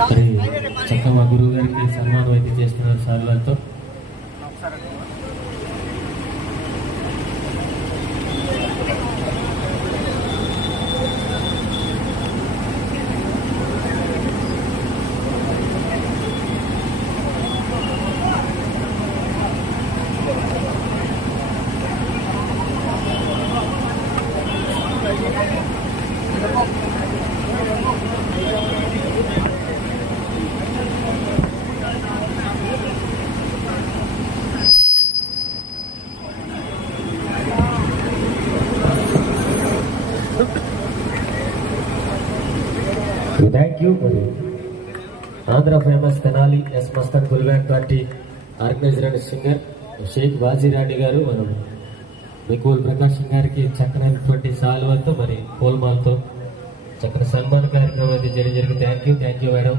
మరి చక్కగా మా గురువు గారికి సన్మానం అయితే చేస్తున్నారు సార్లతో. Thank you. మరి ఆంధ్ర ఫేమస్ తెనాలి ఎస్ మస్తాన్ గుల్బ్యాండ్ party organizer and singer Shaik Bajirani garu మనం మికోల్ ప్రకాశం గారికి చక్కనైనటువంటి సాల్వాతో మరి పూలమాలతో చక్కని సన్మాన కార్యక్రమం అయితే జరిగింది. Thank you madam.